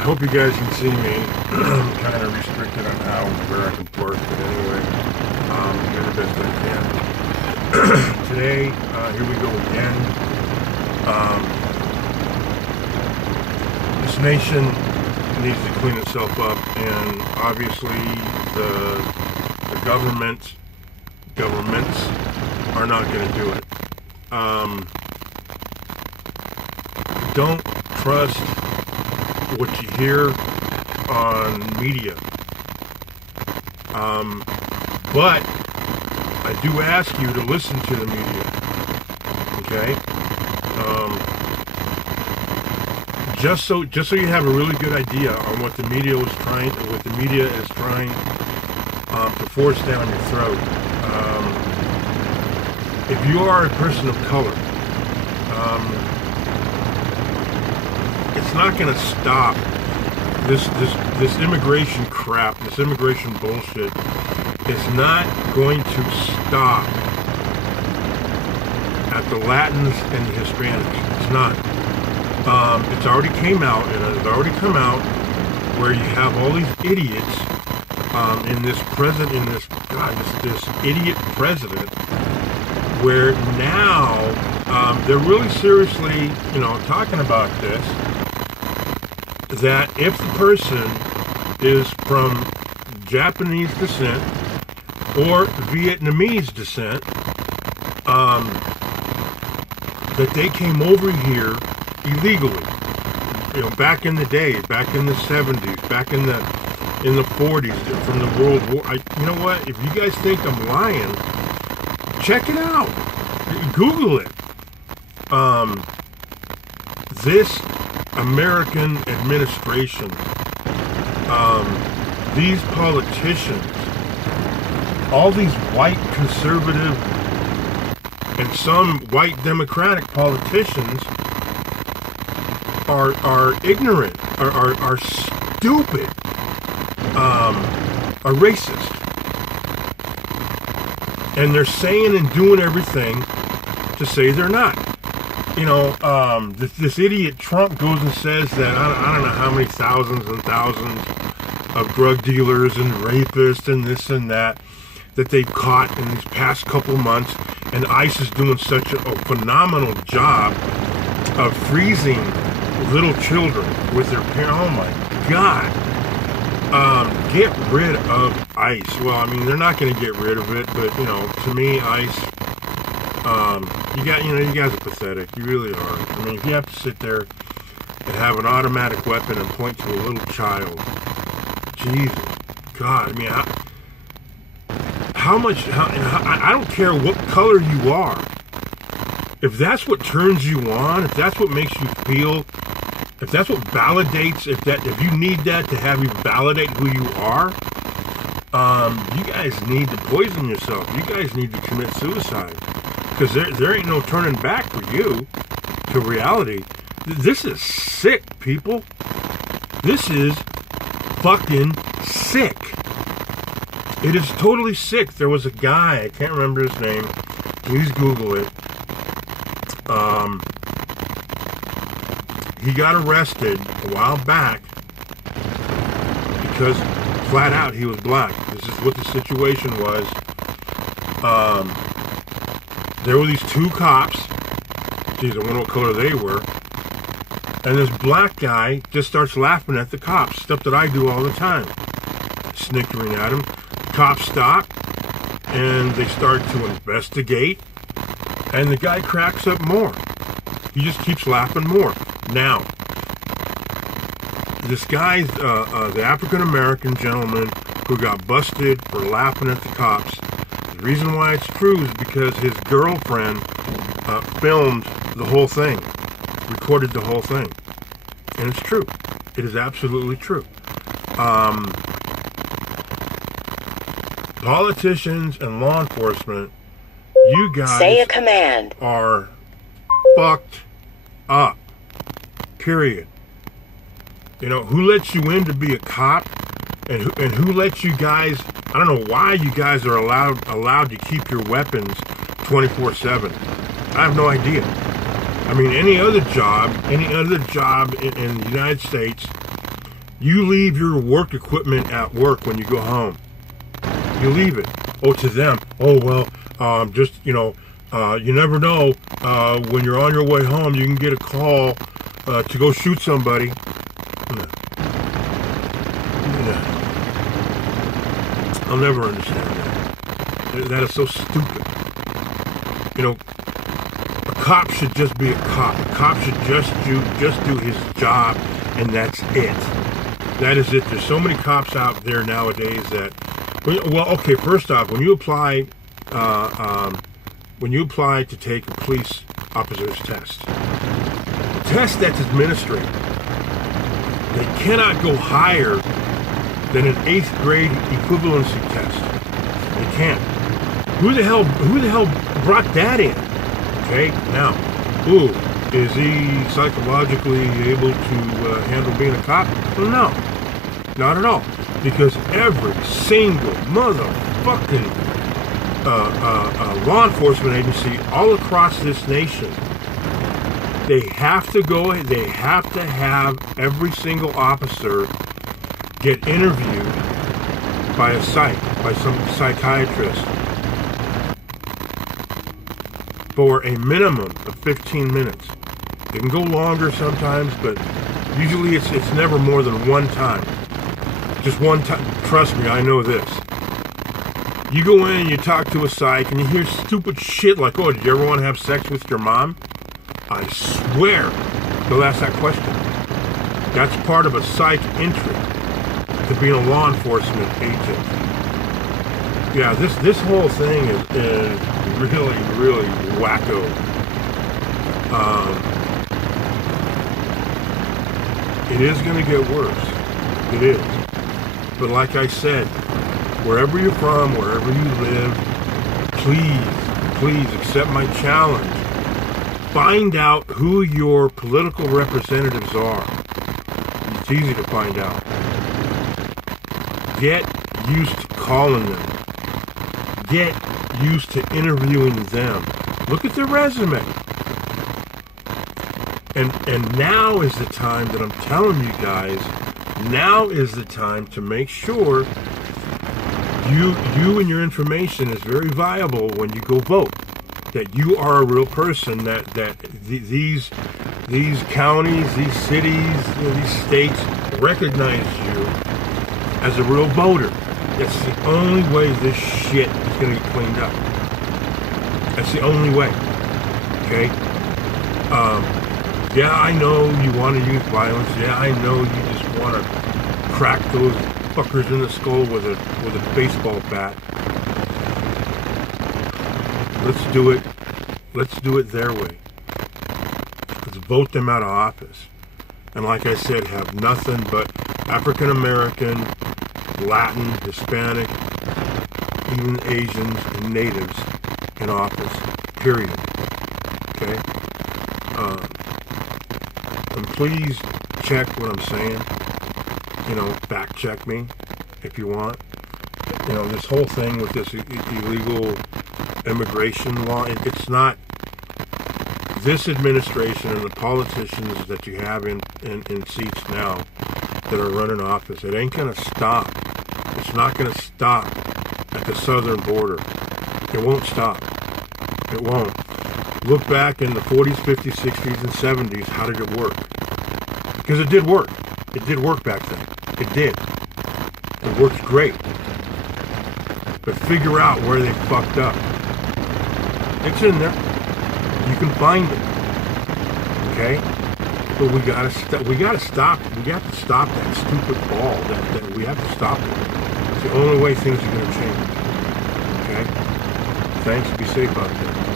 I hope you guys can see me. I'm kind of restricted on where I can park, but anyway, do the best I can. Today, here we go again. This nation needs to clean itself up, and obviously the governments are not going to do it. Don't trust what you hear on media. But I do ask you to listen to the media. Okay? Just so you have a really good idea on what the media is trying to force down your throat. If you are a person of color, it's not going to stop this immigration crap, this immigration bullshit. It's not going to stop at the Latins and the Hispanics. It's not. It's already came out, and it's already come out where you have all these idiots in this idiot president, where now they're really seriously, talking about this. That if the person is from Japanese descent or Vietnamese descent, that they came over here illegally. Back in the day, back in the 70s, back in the 40s, from the World War. You know what? If you guys think I'm lying, check it out. Google it. This American administration, these politicians, all these white conservative and some white Democratic politicians are ignorant, are stupid, are racist. And they're saying and doing everything to say they're not. This idiot Trump goes and says that I don't know how many thousands and thousands of drug dealers and rapists and this and that they've caught in these past couple months, and ICE is doing such a phenomenal job of freezing little children with their parents. Oh my God. Get rid of ICE. Well, they're not going to get rid of it, but, to me, ICE, you guys are pathetic. You really are. If you have to sit there and have an automatic weapon and point to a little child, Jesus, God, I don't care what color you are. If that's what turns you on, if that's what makes you feel, if that's what validates, if you need that to have you validate who you are, you guys need to poison yourself. You guys need to commit suicide. Because there ain't no turning back for you to reality. This is sick, people. This is fucking sick. It is totally sick. There was a guy, I can't remember his name. Please Google it. He got arrested a while back because flat out he was black. This is what the situation was. There were these two cops. Geez, I wonder what color they were. And this black guy just starts laughing at the cops. Stuff that I do all the time. Snickering at him. Cops stop. And they start to investigate. And the guy cracks up more. He just keeps laughing more. Now, this guy's the African-American gentleman who got busted for laughing at the cops. The reason why it's true is because his girlfriend filmed the whole thing, recorded the whole thing. And it's true. It is absolutely true. Politicians and law enforcement, you guys say a command, are fucked up. Period. Who lets you in to be a cop, and who lets you guys? I don't know why you guys are allowed to keep your weapons 24/7. I have no idea. Any other job in the United States, You leave your work equipment at work when you go home. You leave it. Oh, to them. Oh, well, just, you never know. When you're on your way home, you can get a call to go shoot somebody. No. No. I'll never understand that. That is so stupid. A cop should just be a cop. A cop should just do his job, and that's it. That is it. There's so many cops out there nowadays that, well, okay, first off, when you apply to take a police officer's test, the test that's administered, they cannot go higher than an 8th grade equivalency test. They can't. Who the hell brought that in? Okay, now, is he psychologically able to handle being a cop? No, not at all. Because every single motherfucking law enforcement agency all across this nation, they have to have every single officer get interviewed by some psychiatrist for a minimum of 15 minutes. It can go longer sometimes, but usually it's never more than one time. Just one time. Trust me, I know this. You go in and you talk to a psych and you hear stupid shit like, oh, did you ever want to have sex with your mom? I swear they'll ask that question. That's part of a psych entry to being a law enforcement agent. Yeah, this whole thing is really, really wacko. It is going to get worse. It is. But like I said, wherever you're from, wherever you live, please accept my challenge. Find out who your political representatives are. It's easy to find out. Get used to calling them. Get used to interviewing them. Look at their resume. And now is the time that I'm telling you guys, now is the time to make sure you and your information is very viable when you go vote. That you are a real person, that these counties, these cities, these states recognize you as a real voter. That's the only way this shit is going to get cleaned up. That's the only way. Okay? Yeah, I know you want to use violence. Yeah, I know you just want to crack those fuckers in the skull with a baseball bat. Let's do it. Let's do it their way. Let's vote them out of office. And like I said, have nothing but African American, Latin, Hispanic, even Asians and natives in office. Period. Okay? And please check what I'm saying. Fact check me if you want. This whole thing with this illegal immigration law, it's not this administration and the politicians that you have in seats now that are running office. It ain't going to stop. It's not going to stop at the southern border. It won't stop. It won't. Look back in the 40s, 50s, 60s, and 70s. How did it work? Because it did work. It did work back then. It did. It worked great. But figure out where they fucked up. It's in there. You can find it. Okay? But we gotta stop. We have to stop that stupid ball. That we have to stop it. It's the only way things are gonna change. Okay? Thanks. Be safe out there.